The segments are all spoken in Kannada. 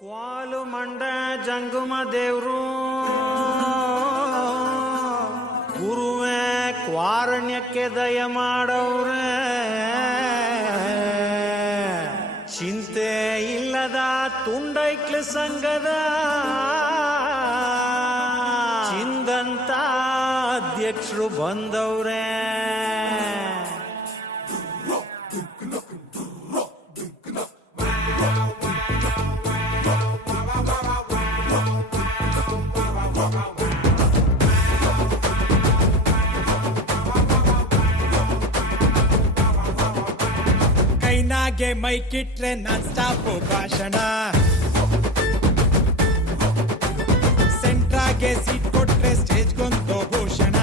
ಕ್ವಾಲು ಮಂಡ ಜಂಗುಮ ದೇವ್ರು ಗುರುವೇ ಕ್ವಾರಣ್ಯಕ್ಕೆ ದಯ ಮಾಡವ್ರೆ. ಚಿಂತೆ ಇಲ್ಲದ ತುಂಡೈಕ್ಲ ಸಂಘದ ಚಿಂದಂತ ಅಧ್ಯಕ್ಷರು ಬಂದವ್ರೆ. ಕೈನಾಗೆ ಮೈಕಿಟ್ರೆ ನಾನ್ ಸ್ಟಾಪು ಭಾಷಣ, ಸೆಂಟ್ರಾಗೆ ಸೀಟ್ ಕೊಟ್ರೆ ಸ್ಟೇಜ್ಗೊಂದು ಭೂಷಣ.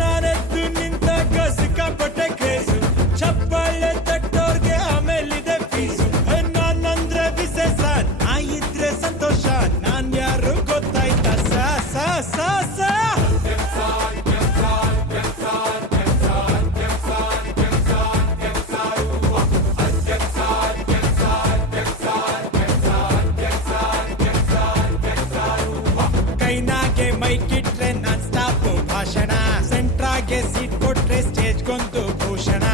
ನಾನೆದ್ದು ನಿಂತಾಗ ಸಿಕ್ಕಾಪಟ್ಟೆ ಕ್ರೇಜು, ಚಪ್ಪಾಳೆ ತಟ್ಟೋರ್ಗೆ ಆಮೇಲಿದೆ ಫೀಸು. ನಾನಂದ್ರೆ ವಿಶೇಷ, ನಾ ಇದ್ರೆ ಸಂತೋಷ, ನಾನ್ ಯಾರು ಗೊತ್ತಾಯ್ತಾ ಸ ಸ ಸ ಸ. ಕೈನಾಗೆ ಮೈಕಿಟ್ರೆ ನಾನ್ ಸ್ಟಾಪು ಭಾಷಣ, ಸೆಂಟ್ರಾಗೆ ಸೀಟ್ ಕೊಟ್ರೆ ಸ್ಟೇಜ್ಗೊಂದು ಭೂಷಣ.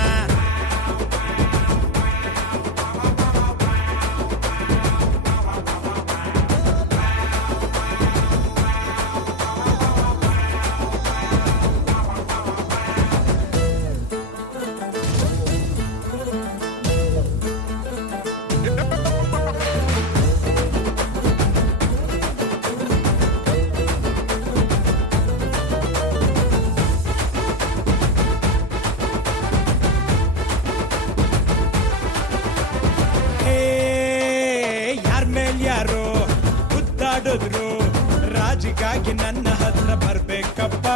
ಯಾರೋ ಗುದ್ದಾಡಿದ್ರು, ರಾಜಿಗಾಗಿ ನನ್ನ ಹತ್ರ ಬರ್ಬೇಕಪ್ಪ.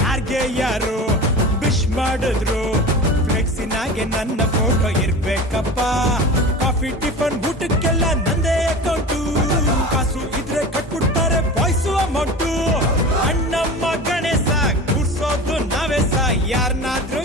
ಯಾರ್ಗೆ ಯಾರು ವಿಶ್ ಮಾಡಿದ್ರು, ಫ್ಲೆಕ್ಸಿನಾಗೆ ನನ್ನ ಫೋಟೋ ಇರ್ಬೇಕಪ್ಪ. ಕಾಫಿ ಟಿಫನ್ ಊಟಕ್ಕೆಲ್ಲ ನಂದೇ ಅಕೌಂಟು, ಕಾಸು ಇದ್ರೆ ಕಟ್ಬಿಡ್ತಾರೆ ಬಾಯ್ಸು ಅಮೌಂಟು. ಅಣ್ಣಮ್ಮ ಗಣೇಶ ಕೂರ್ಸೋದು ನಾವೇ ಸ, ಯಾರನ್ನಾದ್ರೂ